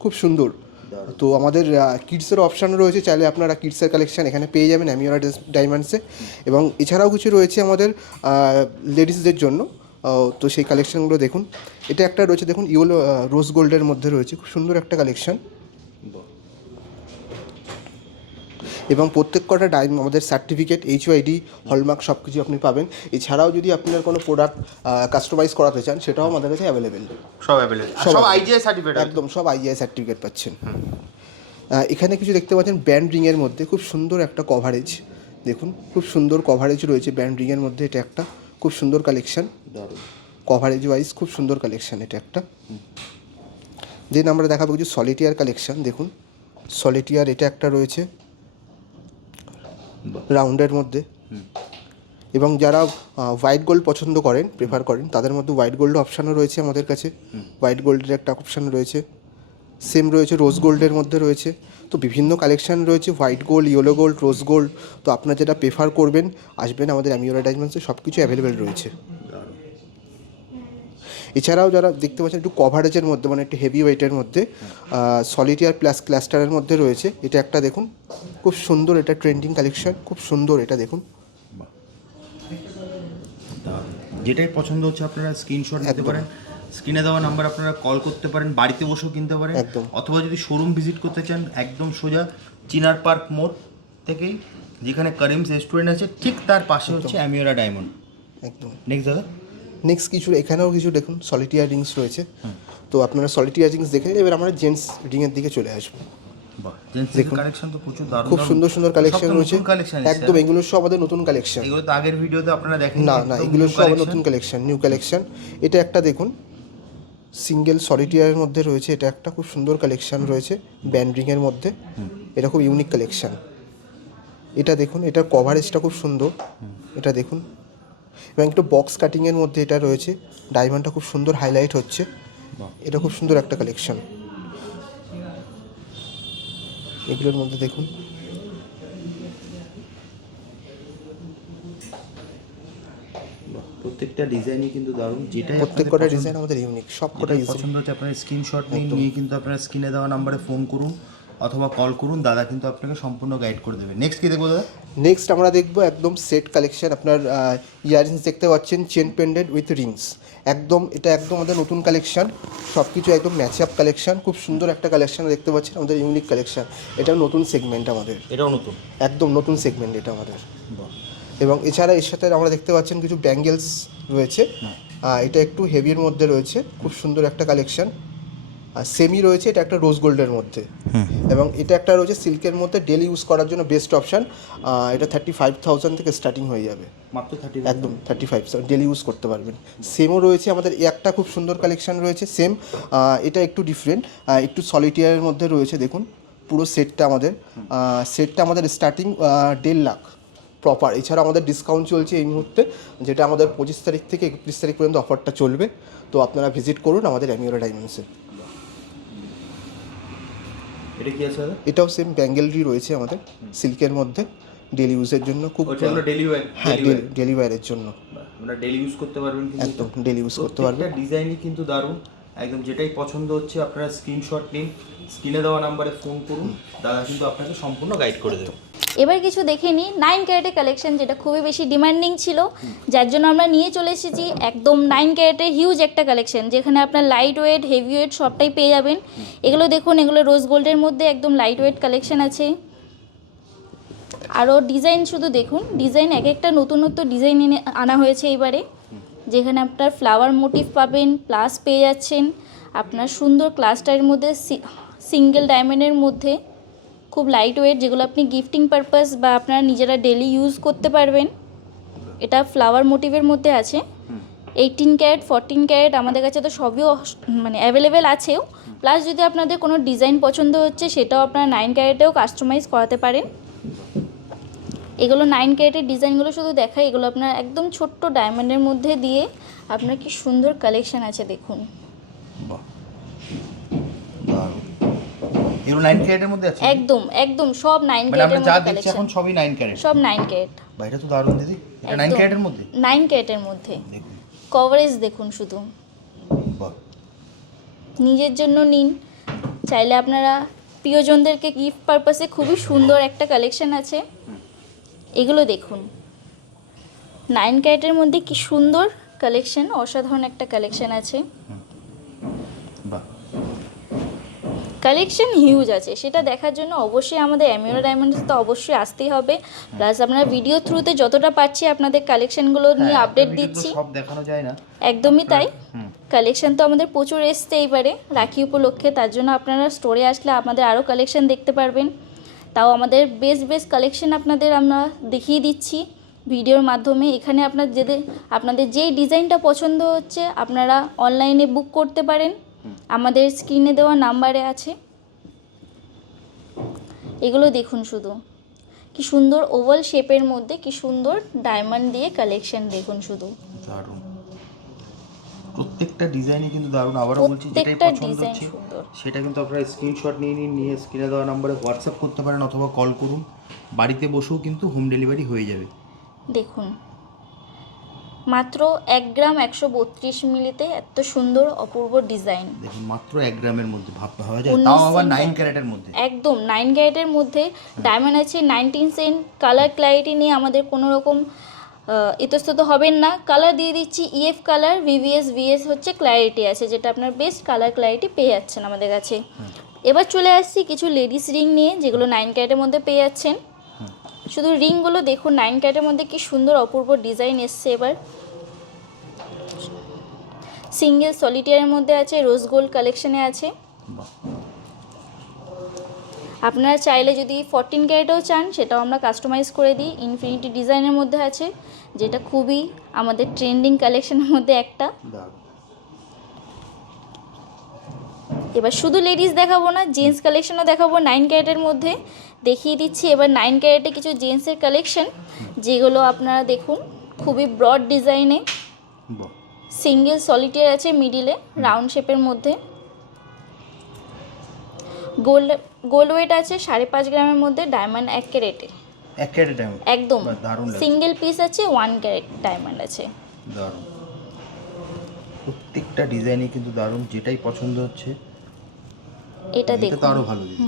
খুব সুন্দর। তো আমাদের কিডসের অপশান রয়েছে, চাইলে আপনারা কিডসের কালেকশন এখানে পেয়ে যাবেন অ্যামিওরা ডায়মন্ডসে। এবং এছাড়াও কিছু রয়েছে আমাদের লেডিসদের জন্য, তো সেই কালেকশানগুলো দেখুন। এটা একটা রয়েছে দেখুন ইয়েলো রোজ গোল্ডের মধ্যে রয়েছে, খুব সুন্দর একটা কালেকশন। এবং প্রত্যেক কটা আমাদের সার্টিফিকেট, HYD, হলমার্ক সব কিছু আপনি পাবেন। এছাড়াও যদি আপনার কোনো প্রোডাক্ট কাস্টমাইজ করাতে চান, সেটাও আমাদের কাছে অ্যাভেলেবেল। সব অ্যাভেলেবল, সব IGI সার্টিফিকেট, একদম সব IGI সার্টিফিকেট পাচ্ছেন। এখানে কিছু দেখতে পাচ্ছেন ব্যান্ড রিংয়ের মধ্যে খুব সুন্দর একটা কভারেজ, দেখুন খুব সুন্দর কভারেজ রয়েছে ব্যান্ড রিংয়ের মধ্যে। এটা একটা খুব সুন্দর কালেকশন, কভারেজ ওয়াইজ খুব সুন্দর কালেকশন এটা একটা। দেন আমরা দেখাবো কিছু সলিটিয়ার কালেকশন। দেখুন সলিটিয়ার, এটা একটা রয়েছে রাউন্ডের মধ্যে। এবং যারা হোয়াইট গোল্ড পছন্দ করেন, প্রেফার করেন, তাদের মধ্যে হোয়াইট গোল্ড অপশানও রয়েছে আমাদের কাছে। হোয়াইট গোল্ডের একটা অপশান রয়েছে, সেম রয়েছে রোজ গোল্ডের মধ্যে রয়েছে। তো বিভিন্ন কালেকশান রয়েছে, white gold, yellow gold, rose gold. তো আপনারা যেটা প্রেফার করবেন আসবেন আমাদের অ্যামিওরা ডায়মন্ডসে, সব কিছু অ্যাভেলেবেল রয়েছে। এছাড়াও যারা দেখতে পাচ্ছেন একটু কভারেজের মধ্যে, মানে একটু হেভি ওয়েটের মধ্যে, সলিটিয়ার প্লাস ক্লাস্টারের মধ্যে রয়েছে। এটা একটা দেখুন খুব সুন্দর, এটা ট্রেন্ডিং কালেকশন, খুব সুন্দর। এটা দেখুন, যেটাই পছন্দ হচ্ছে আপনারা স্ক্রিনশট নিতে পারেন। স্ক্রিনে দেওয়া নাম্বার আপনারা কল করতে পারেন, বাড়িতে বসেও কিনতে পারেন, অথবা যদি শোরুম ভিজিট করতে চান একদম সোজা চিনার পার্ক মোড় থেকেই, যেখানে করিমস রেস্টুরেন্ট আছে ঠিক তার পাশে হচ্ছে অ্যামিওরা ডায়মন্ড। একদম। নেক্সট দাদা, নেক্সট কিছু এখানেও কিছু দেখুন সলিটিয়ার রিংস রয়েছে। তো আপনারা সলিটিয়ার রিংস দেখে এবার আমরা জেন্টস রিংয়ের দিকে চলে আসবো। দেখুন কালেকশন তো প্রচুর দারুণ, খুব সুন্দর সুন্দর কালেকশন রয়েছে একদম। এগুলো সব আমাদের নতুন কালেকশন, এগুলো তো আগের ভিডিওতে আপনারা দেখেন না, এগুলো সব নতুন কালেকশন, নিউ কালেকশন। এটা একটা দেখুন সিঙ্গেল সলিটিয়ারের মধ্যে রয়েছে, এটা একটা খুব সুন্দর কালেকশন রয়েছে ব্যান্ড রিংয়ের মধ্যে। এটা খুব ইউনিক কালেকশন। এটা দেখুন, এটার কভারেজটা খুব সুন্দর, এটা দেখুন। এবং একটু বক্স কাটিংয়ের মধ্যে এটা রয়েছে, ডায়মন্ডটা খুব সুন্দর হাইলাইট হচ্ছে। এটা খুব সুন্দর একটা কালেকশন। এগুলোর মধ্যে দেখুন প্রত্যেকটা ডিজাইনই কিন্তু দারুণ, যেটাই প্রত্যেক কটা ডিজাইন আমাদের ইউনিক, সব কটা পছন্দ হচ্ছে আপনারা স্ক্রিনশট নিয়ে কিন্তু আপনারা স্ক্রিনে দেওয়া নাম্বারে ফোন করুন, অথবা কল করুন, দাদা কিন্তু আপনাকে সম্পূর্ণ গাইড করে দেবে। নেক্সট কি দেখবো দাদা? নেক্সট আমরা দেখবো একদম সেট কালেকশন। আপনার ইয়াররিংস দেখতে পাচ্ছেন, চেন পেন্ডেন্ট উইথ রিংস, এটা একদম আমাদের নতুন কালেকশন, সব কিছু একদম ম্যাচ আপ কালেকশন। খুব সুন্দর একটা কালেকশন দেখতে পাচ্ছেন, আমাদের ইউনিক কালেকশন। এটাও নতুন সেগমেন্ট আমাদের, এটাও নতুন, একদম নতুন সেগমেন্ট এটা আমাদের। এবং এছাড়া এর সাথে আমরা দেখতে পাচ্ছেন কিছু ব্যাঙ্গেলস রয়েছে, এটা একটু হেভির মধ্যে রয়েছে, খুব সুন্দর একটা কালেকশন। আর সেমি রয়েছে, এটা একটা রোজ গোল্ডের মধ্যে, এবং এটা একটা রয়েছে সিল্কের মধ্যে, ডেলি ইউজ করার জন্য বেস্ট অপশান। এটা 35,000 থেকে স্টার্টিং হয়ে যাবে, মাত্র 30। একদম 35 ডেলি ইউজ করতে পারবেন। সেমও রয়েছে আমাদের, একটা খুব সুন্দর কালেকশন রয়েছে সেম, এটা একটু ডিফারেন্ট, একটু সলিটিয়ারের মধ্যে রয়েছে। দেখুন পুরো সেটটা আমাদের স্টার্টিং 1.5 লাখ প্রপার। এছাড়া আমাদের ডিসকাউন্ট চলছে এই মুহূর্তে, যেটা আমাদের 25 তারিখ থেকে 31 তারিখ পর্যন্ত অফারটা চলবে। তো আপনারা ভিজিট করুন আমাদের অ্যামিওরা ডায়মন্ডসে। এটা কি আছে দাদা? এটাও সেম ব্যাঙ্গেলরি রয়েছে আমাদের সিল্কের মধ্যে, ডেলি ইউজের জন্য খুব, ওটা হলো ডেলি ওয়্যার। হ্যাঁ ডেলি ওয়্যারের জন্য আমরা ডেলি ইউজ করতে পারবেন, কিন্তু একদম ডেলি ইউজ করতে পারবেন। ডিজাইনই কিন্তু দারুণ, একদম যেটাই পছন্দ হচ্ছে আপনারা স্ক্রিনশট নিন, স্ক্রিনে দেওয়া নাম্বারে ফোন করুন, দাদা কিন্তু আপনাকে সম্পূর্ণ গাইড করে দেবে। এবার কিছু দেখে নিই 9 ক্যারেটের কালেকশন, যেটা খুবই বেশি ডিমান্ডিং ছিল, যার জন্য আমরা নিয়ে চলে এসেছি একদম 9 ক্যারেটের হিউজ একটা কালেকশন, যেখানে আপনার লাইট ওয়েট, হেভি ওয়েট সবটাই পেয়ে যাবেন। এগুলো দেখুন, এগুলো রোজ গোল্ডের মধ্যে একদম লাইট ওয়েট কালেকশন আছে। আরও ডিজাইন শুধু দেখুন, ডিজাইন এক একটা নতুন ডিজাইন আনা হয়েছে এবারে, যেখানে আপনার ফ্লাওয়ার মোটিভ পাবেন, প্লাস পেয়ে যাচ্ছেন আপনার সুন্দর ক্লাস্টারের মধ্যে সিঙ্গেল ডায়মন্ডের মধ্যে, খুব লাইট ওয়েট, যেগুলো আপনি গিফটিং পারপাস বা আপনারা নিজেরা ডেলি ইউজ করতে পারবেন। এটা ফ্লাওয়ার মোটিভের মধ্যে আছে। 18 ক্যারেট, 14 ক্যারেট আমাদের কাছে তো সবই মানে অ্যাভেলেবেল আছেও, প্লাস যদি আপনাদের কোনো ডিজাইন পছন্দ হচ্ছে সেটাও আপনারা 9 ক্যারেটেও কাস্টমাইজ করাতে পারেন। এগুলো 9 ক্যারেটের ডিজাইনগুলো শুধু দেখায়, এগুলো আপনার একদম ছোট্ট ডায়মন্ডের মধ্যে দিয়ে আপনার কি সুন্দর কালেকশন আছে দেখুন। এগুলো 9 ক্যারেটের মধ্যে আছে, একদম একদম সব 9 মানে আমরা ক্যারেটের যা মধ্যে দেখছি কালেকশন, এখন সবই 9 ক্যারেট। সব 9 ক্যারেট। ভাই এটা তো দারুণ দিদি, এটা 9 ক্যারেটের মধ্যে, 9 ক্যারেটের মধ্যে দেখুন কভারেজ দেখুন শুধু। বাহ, নিজের জন্য নিন, চাইলে আপনারা প্রিয়জনদেরকে গিফট পারপাসে খুবই সুন্দর একটা কালেকশন আছে। এগুলো দেখুন 9 ক্যারেটের মধ্যে কি সুন্দর কালেকশন, অসাধারণ একটা কালেকশন আছে। বাহ, কালেকশন হিউজ আছে, সেটা দেখার জন্য অবশ্যই আমাদের অ্যামিওরা ডায়মন্ডস তো অবশ্যই আসতেই হবে। প্লাস আমরা ভিডিও থ্রুতে যতটা পারছি আপনাদের কালেকশনগুলো নিয়ে আপডেট দিচ্ছি, সব দেখানো যায় না। একদমই তাই। কালেকশন তো আমাদের প্রচুর এসছে এইবারে রাখি উপলক্ষে, তার জন্য আপনারা স্টোরে আসলে আমাদের আরও কালেকশন দেখতে পারবেন। তাও আমাদের বেস্ট কালেকশন আপনাদের আমরা দেখিয়ে দিচ্ছি ভিডিওর মাধ্যমে। এখানে আপনাদের যেই ডিজাইনটা পছন্দ হচ্ছে আপনারা অনলাইনে বুক করতে পারেন, আমাদের স্ক্রিনে দেওয়া নাম্বারে আছে। এগুলো দেখুন শুধু কি সুন্দর ওভাল শেপের মধ্যে কি সুন্দর ডায়মন্ড দিয়ে কালেকশন দেখুন শুধু, দারুণ প্রত্যেকটা ডিজাইনই কিন্তু দারুণ। আবারও বলছি, যেটাই প্রত্যেকটা পছন্দ ডিজাইন হচ্ছে সুন্দর। সেটা কিন্তু আপনারা স্ক্রিনশট নিয়ে স্ক্রিনে দেওয়া নম্বরে হোয়াটসঅ্যাপ করতে পারেন অথবা কল করুন, বাড়িতে বসেও কিন্তু হোম ডেলিভারি হয়ে যাবে। দেখুন মাত্র 1 গ্রাম 132 মিলিতে এত সুন্দর অপূর্ব ডিজাইন, দেখুন মাত্র 1 গ্রামের মধ্যে ভাবা যায়, তাও আবার 9 ক্যারেটের মধ্যে, একদম 9 ক্যারেটের মধ্যে ডায়মন্ড আছে 19 সেন্ট। কালার ক্ল্যারিটি নিয়ে আমাদের কোনো রকম ইতস্তত হবেন না, কালার দিয়ে দিচ্ছি EF কালার, VVS হচ্ছে ক্ল্যারিটি আছে, যেটা আপনার বেস্ট কালার ক্ল্যারিটি পেয়ে যাচ্ছেন আমাদের কাছে। এবার চলে আসছি কিছু লেডিস রিং নিয়ে, যেগুলো 9 ক্যারেটের মধ্যে পেয়ে যাচ্ছেন। শুধু রিংগুলো দেখুন 9 ক্যারেটের মধ্যে কি সুন্দর অপূর্ব ডিজাইন এসছে। এবার সিঙ্গেল সলিটিয়ারের মধ্যে আছে, রোজ গোল্ড কালেকশনে আছে। আপনারা চাইলে যদি 14 ক্যারেটেও চান সেটাও আমরা কাস্টমাইজ করে দিই, ইনফিনিটি ডিজাইনের মধ্যে আছে, যেটা খুবই আমাদের ট্রেন্ডিং কালেকশনের মধ্যে একটা। এবার শুধু লেডিস দেখাবো না, জেন্টস কালেকশনও দেখাবো 9 ক্যারেটের মধ্যে। দেখিয়ে দিচ্ছি এবার 9 ক্যারেটে কিছু জেন্টসের কালেকশন, যেগুলো আপনারা দেখুন খুবই ব্রড ডিজাইনে, সিঙ্গেল সলিটিয়ার আছে মিডিলে রাউন্ড শেপের মধ্যে, গোল্ড ওয়েট আছে 5.5 গ্রামের মধ্যে, ডায়মন্ড 1 ক্যারেটে, 1 ক্যারেট ডায়মন্ড একদম দারুণ লাগে। সিঙ্গেল পিস আছে 1 ক্যারেট ডায়মন্ড আছে। দারুণ প্রত্যেকটা ডিজাইনই কিন্তু দারুণ, যেটাই পছন্দ হচ্ছে এটা দেখুন তো আরো ভালো দিদি।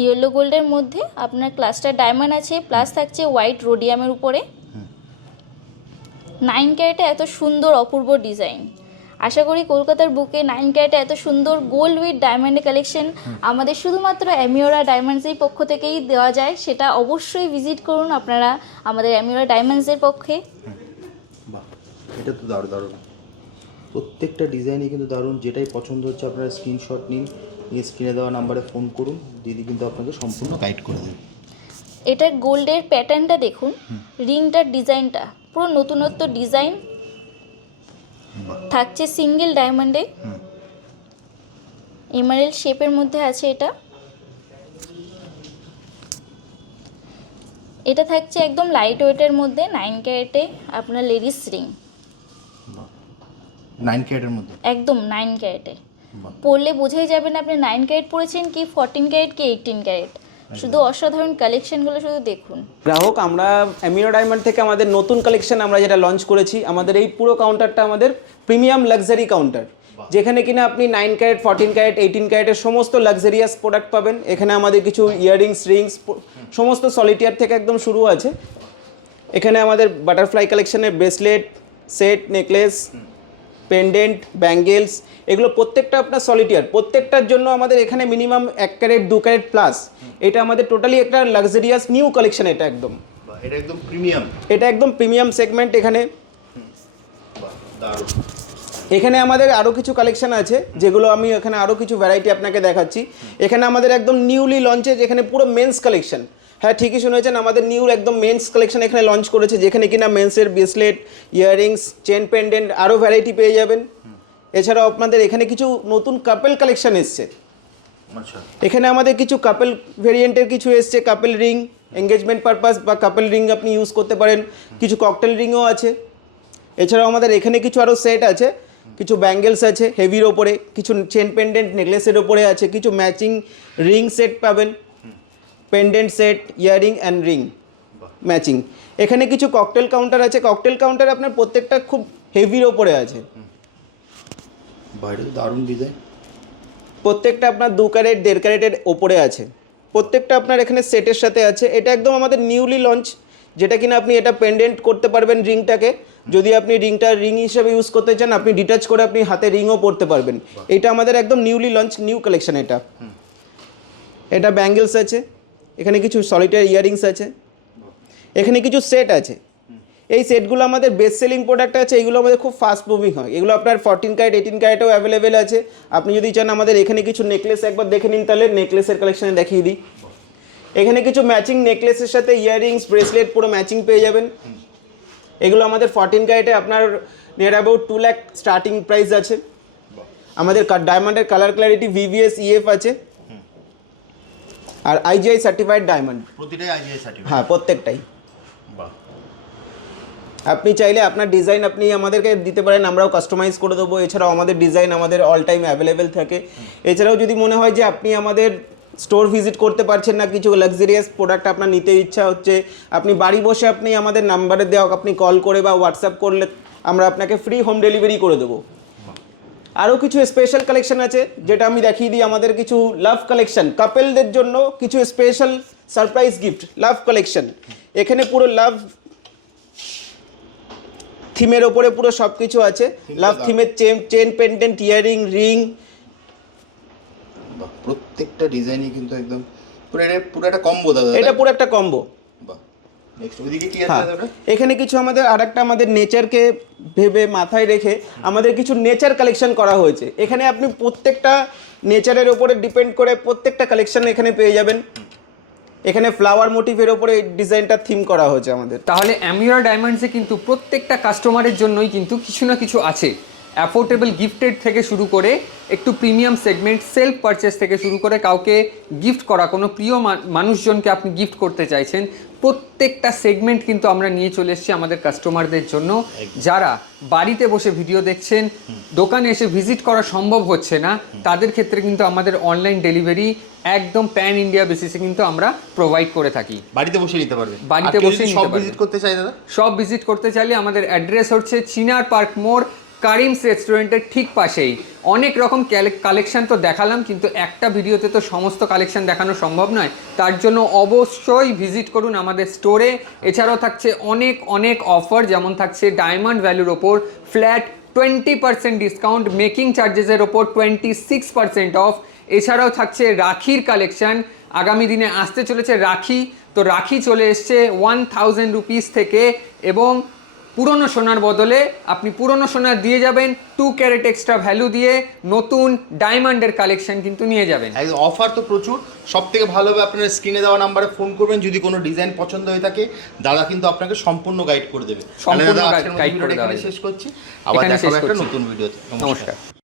ইয়েলো গোল্ডের মধ্যে আপনার ক্লাস্টার ডায়মন্ড আছে, প্লাস থাকছে হোয়াইট রোডিয়ামের উপরে। 9 ক্যারেটে এত সুন্দর অপূর্ব ডিজাইন। আশা করি কলকাতার বুকে 9 ক্যারেটে এত সুন্দর গোল্ড উইথ ডায়মন্ডের কালেকশন আমাদের শুধুমাত্র অ্যামিওরা ডায়মন্ডসের পক্ষ থেকেই দেওয়া যায়, সেটা অবশ্যই ভিজিট করুন আপনারা আমাদের অ্যামিওরা ডায়মন্ডসের পক্ষে। বাহ, এটা তো দারুণ দারুণ, প্রত্যেকটা ডিজাইনই কিন্তু দারুণ। যেটাই পছন্দ হচ্ছে আপনারা স্ক্রিনশট নিন, নিয়ে স্ক্রিনে দেওয়া নাম্বারে ফোন করুন, দিদি কিন্তু আপনাকে সম্পূর্ণ গাইড করে দেবে। এটার গোল্ডের প্যাটার্নটা দেখুন, রিংটার ডিজাইনটা পুরো নতুনত্ব ডিজাইন থাকছে সিঙ্গেল ডায়মন্ডে, এমারেল্ড শেপের মধ্যে আছে এটা। এটা থাকছে একদম লাইট ওয়েটের মধ্যে 9 ক্যারেটে আপনার লেডিস রিং, 9 ক্যারেটের মধ্যে একদম 9 ক্যারেটে। বাহ। পরলে বোঝাই যাবে না আপনি 9 ক্যারেট পরেছেন কি 14 ক্যারেট কি 18 ক্যারেট। শুধু অসাধারণ কালেকশনগুলো শুধু দেখুন। গ্রাহক, আমরা অ্যামিনো ডায়মন্ড থেকে আমাদের নতুন কালেকশন আমরা যেটা লঞ্চ করেছি, আমাদের এই পুরো কাউন্টারটা আমাদের প্রিমিয়াম লাক্সারি কাউন্টার, যেখানে কিনা আপনি 9 ক্যারেট 14 ক্যারেট 18 ক্যারেটের সমস্ত লাক্সারিয়াস প্রোডাক্ট পাবেন। এখানে আমাদের কিছু ইয়াররিংস, রিংস, সমস্ত সলিটিয়ার থেকে একদম শুরু আছে। এখানে আমাদের বাটারফ্লাই কালেকশনের bracelet, set, necklace, pendant, bangles, এগুলো প্রত্যেকটা আপনার সলিটিয়ার। প্রত্যেকটার জন্য আমাদের এখানে মিনিমাম 1 ক্যারেট 2 ক্যারেট প্লাস। এটা আমাদের টোটালি একটা লাক্সারিয়াস নিউ কালেকশন। এটা একদম বাহ, এটা একদম প্রিমিয়াম, এটা একদম প্রিমিয়াম সেগমেন্ট। এখানে বাহ দারুণ। এখানে আমাদের আরও কিছু কালেকশন আছে, যেগুলো আমি এখানে আরও কিছু ভ্যারাইটি আপনাকে দেখাচ্ছি। এখানে আমাদের একদম নিউলি লঞ্চে, যেখানে পুরো মেন্স কালেকশন। হ্যাঁ, ঠিকই শুনেছেন, আমাদের নিউ একদম মেন্স কালেকশন এখানে লঞ্চ করেছে, যেখানে কিনা মেন্সের ব্রেসলেট, ইয়াররিংস, চেন পেন্ডেন্ট আরও ভ্যারাইটি পেয়ে যাবেন। এছাড়াও আপনাদের এখানে কিছু নতুন কাপেল কালেকশন এসছে। আচ্ছা, এখানে আমাদের কিছু কাপেল ভেরিয়েন্টের কিছু এসছে, কাপেল রিং, এঙ্গেজমেন্ট পারপাস বা কাপেল রিং আপনি ইউজ করতে পারেন। কিছু ককটেল রিংও আছে। এছাড়াও আমাদের এখানে কিছু আরও সেট আছে, কিছু ব্যাঙ্গেলস আছে হেভির ওপরে, কিছু চেন পেন্ডেন্ট নেকলেসের ওপরে আছে, কিছু ম্যাচিং রিং সেট পাবেন, pendant set, earring and ring matching. এখানে কিছু ককটেল কাউন্টার আছে। ককটেল কাউন্টার আপনার প্রত্যেকটা খুব হেভির ওপরে আছে। বাইরে তো দারুণ ডিজাইন। প্রত্যেকটা আপনার 2 ক্যারেট 1.5 ক্যারেটের ওপরে আছে। প্রত্যেকটা আপনার এখানে সেটের সাথে আছে। এটা একদম আমাদের নিউলি লঞ্চ, যেটা কিনা আপনি এটা পেন্ডেন্ট করতে পারবেন রিংটাকে। যদি আপনি রিংটা রিং হিসেবে ইউজ করতে চান, আপনি ডিটাচ করে আপনি হাতে রিংও পরতে পারবেন। এটা আমাদের একদম নিউলি লঞ্চ নিউ কালেকশন। এটা এটা ব্যাঙ্গেলস আছে, এখানে কিছু সলিটারি ইয়াররিংস আছে, এখানে কিছু সেট আছে। এই সেটগুলো আমাদের বেস্ট সেলিং প্রোডাক্ট আছে। এগুলো আমাদের খুব ফাস্ট মুভিং হয়। এগুলো আপনার 14 ক্যারেট 18 ক্যারেটেও অ্যাভেলেবেল আছে। আপনি যদি চান আমাদের এখানে কিছু নেকলেস একবার দেখে নিন, তাহলে নেকলেসের কালেকশানে দেখিয়ে দিই। এখানে কিছু ম্যাচিং নেকলেসের সাথে ইয়াররিংস, ব্রেসলেট পুরো ম্যাচিং পেয়ে যাবেন। এগুলো আমাদের 14 ক্যারেটে আপনার near about 2 lakh starting price আছে। আমাদের ডায়মন্ডের কালার ক্ল্যারিটি VVS EF আছে, আর IGI সার্টিফাইড ডায়মন্ড। প্রতিটাই আইজিআই সার্টিফাইড। হ্যাঁ, প্রত্যেকটাই। বাহ, আপনি চাইলে আপনার ডিজাইন আপনি আমাদেরকে দিতে পারেন, আমরাও কাস্টমাইজ করে দেবো। এছাড়াও আমাদের ডিজাইন আমাদের অল টাইম অ্যাভেলেবেল থাকে। এছাড়াও যদি মনে হয় যে আপনি আমাদের স্টোর ভিজিট করতে পারছেন না, কিছু লাক্সারিয়াস প্রোডাক্ট আপনার নিতে ইচ্ছা হচ্ছে, আপনি বাড়ি বসে আপনি আমাদের নাম্বারে দেওয়া আপনি কল করে বা হোয়াটসঅ্যাপ করলে আমরা আপনাকে ফ্রি হোম ডেলিভারি করে দেবো। আরও কিছু স্পেশাল কালেকশন আছে, যেটা আমি দেখিয়ে দিই। আমাদের কিছু লাভ কালেকশন, কাপেলদের জন্য কিছু স্পেশাল সারপ্রাইজ গিফট, লাভ কালেকশন। এখানে পুরো লাভ থিমের ওপরে পুরো সব কিছু আছে। লাভ থিমের চেন পেন্ডেন্ট, ইয়াররিং, রিং। বাহ, প্রত্যেকটা ডিজাইনই কিন্তু একদম পুরো একটা কম্বো দাদা। এটা পুরো একটা কম্বো। বাহ, নেক্সট ওইদিকে কি আছে হ্যাঁ, দাদা? এখানে কিছু আমাদের আরেকটা আমাদের নেচারকে ভেবে মাথায় রেখে আমাদের কিছু নেচার কালেকশন করা হয়েছে। এখানে আপনি প্রত্যেকটা নেচারের ওপরে ডিপেন্ড করে প্রত্যেকটা কালেকশন এখানে পেয়ে যাবেন। এখানে ফ্লাওয়ার মোটিভের ওপরে ডিজাইনটা থিম করা হয়েছে আমাদের। তাহলে অ্যামিওরা ডায়মন্ডসে কিন্তু প্রত্যেকটা কাস্টমারের জন্যই কিন্তু কিছু না কিছু আছে। অ্যাফোর্ডেবল গিফটেড থেকে শুরু করে একটু প্রিমিয়াম সেগমেন্ট, সেলফ পারচেস থেকে শুরু করে কাউকে গিফট করা, কোনো প্রিয় মানুষজনকে আপনি গিফট করতে চাইছেন, প্রত্যেকটা সেগমেন্ট কিন্তু আমরা নিয়ে চলে এসেছি আমাদের কাস্টমারদের জন্য। যারা বাড়িতে বসে ভিডিও দেখছেন, দোকানে এসে ভিজিট করা সম্ভব হচ্ছে না, তাদের ক্ষেত্রে কিন্তু আমাদের অনলাইন ডেলিভারি একদম প্যান ইন্ডিয়া বেসিসে কিন্তু আমরা প্রোভাইড করে থাকি। বাড়িতে বসে নিতে পারবে। বাড়িতে বসে সব ভিজিট করতে চাই দাদা? সব ভিজিট করতে চাইলে আমাদের অ্যাড্রেস হচ্ছে চিনার পার্ক মোড়, কারিমস রেস্টুরেন্টের ঠিক পাশেই। অনেক রকম কালেকশন তো দেখালাম, কিন্তু একটা ভিডিওতে তো সমস্ত কালেকশন দেখানো সম্ভব নয়, তার জন্য অবশ্যই ভিজিট করুন আমাদের স্টোরে। এছাড়াও থাকছে অনেক অনেক অফার, যেমন থাকছে ডায়মন্ড ভ্যালুর ওপর ফ্ল্যাট 20% ডিসকাউন্ট, মেকিং চার্জেসের ওপর 26% অফ। এছাড়াও থাকছে রাখির কালেকশন, আগামী দিনে আসতে চলেছে রাখি, তো রাখি চলে এসছে 1000 রুপিস থেকে, এবং পুরনো সোনার বদলে আপনি পুরনো সোনা দিয়ে যাবেন 2 ক্যারেট এক্সট্রা ভ্যালু দিয়ে নতুন ডায়মন্ডের কালেকশন কিন্তু নিয়ে যাবেন। অফার তো প্রচুর। সব থেকে ভালো হবে আপনারা স্ক্রিনে দেওয়া নাম্বারে ফোন করবেন, যদি কোনো ডিজাইন পছন্দ হয়ে থাকে দাদা কিন্তু আপনাকে সম্পূর্ণ গাইড করে দেবে। সম্পূর্ণ তাহলে দাদা, guide আজকের মতো করে ভিডিওটা দেওয়া এখানে হবে। শেষ করছি, আবার এখানে দেখা শেষ হবে একটা করছি। নতুন ভিডিওতে। নমস্কার।